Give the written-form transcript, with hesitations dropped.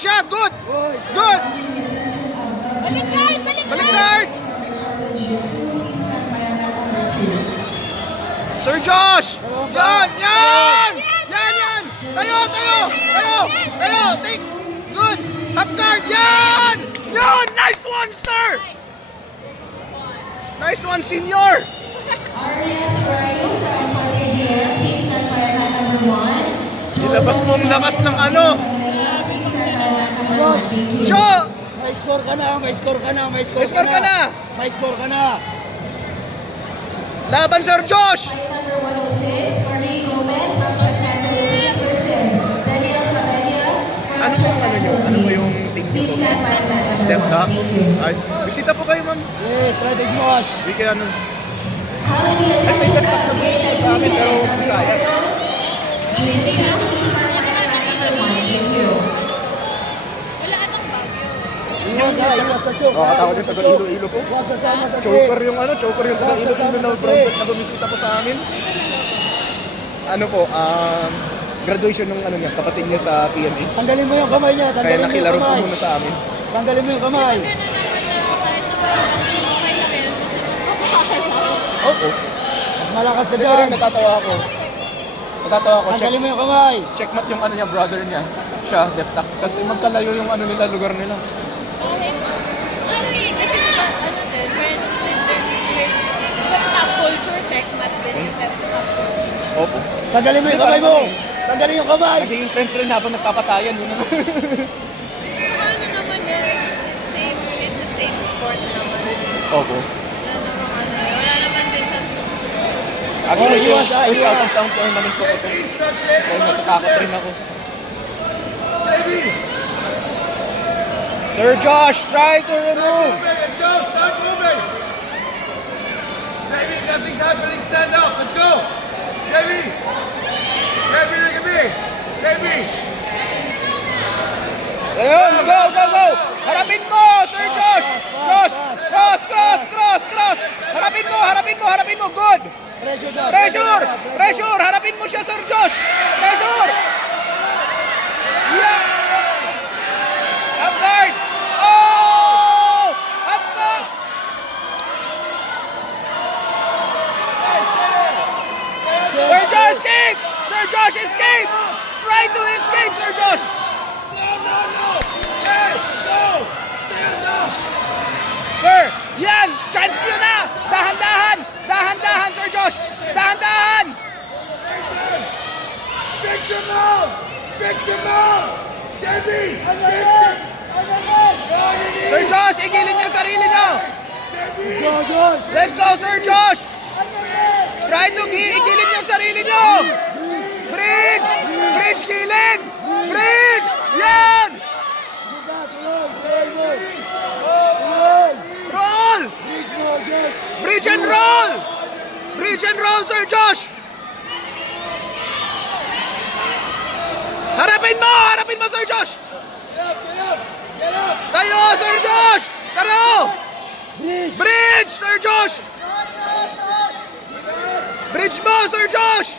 siya. Good. Good. Baliktad. Sir Josh. Yan. Tayo. Take. Good. Half guard. Yan. Nice one, sir. Nice one, senior. Ilabas mo ang lakas ng ano. Josh. May score ka na. Laban, Sir Josh. Number 106, Marie Gomez from Japan Philippines versus Daniel Cabella from Ano Japan mo Philippines. yung team Please nito? stand by mat number Depth, ha? 1. Thank you. Ay, bisita po kayo, ma'am. Try to smash. Hindi kaya ano. Calling the Ay, may attention dagdag na of bisita sa amin, pero Visayas. Jiu-Jitsu, please stand by mat number 1. Thank you. Iwas sa choke. Katawag din sa Iloilo po. Huwag sasama sa Choker yung taga Iloilo na sa Brownford na bumisita po sa amin. Ano po, graduation ng ano niya, kapatid niya sa PNA. Tanggalin mo yung kamay niya. Kaya nakilaro po muna sa amin. Tanggalin mo yung kamay. Opo. Mas malakas ka Pero dyan. natatawa ako. Tanggalin mo yung kamay. Checkmate yung ano niya, brother niya. Siya, deftak. Kasi magkalayo yung ano nila, lugar nila. Kasi diba, ano din, friends with top culture, checkmate din. Top culture. Opo. Tanggalin mo yung kamay mo. Tanggalin yung kamay. Naging friends rin habang nagpapatayan. Yun naman. Tsaka ano naman yan, it's a same sport naman. Opo. Wala naman din sa Actually, yung iwas, first iwas. out of town tournament ko po ito. So, natatakot rin ako. Sir Josh, try to remove. Let's go! Start moving! Davey, nothing's happening. Stand up. Let's go! Davey! Davey, look at me! Davey! Ayun, go! Harapin mo, Sir Josh! Josh, cross! Harapin mo, good! Pressure! Harapin mo siya, Sir Josh! Pressure! Yeah! Up guard! Oh! Up guard! Sir Josh, escape! Sir Josh, escape! Try to escape, Sir Josh! No! Hey! Go! Stand up! Sir, yan! Chance nyo na! Dahan-dahan, Sir Josh! Dahan-dahan! Mason! Fix him up! Davey! Fix it! Sir Josh, igilin niyo yung sarili niyo! Let's go, Josh. Let's go, Sir Josh! Try to igilin niyo yung sarili niyo! Bridge, gilid! Bridge! Yan! Roll! Bridge mo, Josh. Bridge and roll! Bridge and roll, Sir Josh! Harapin mo, Sir Josh! Get up! Tayo, Sir Josh! Taro! Bridge. Bridge, Sir Josh! Bridge mo, Sir Josh!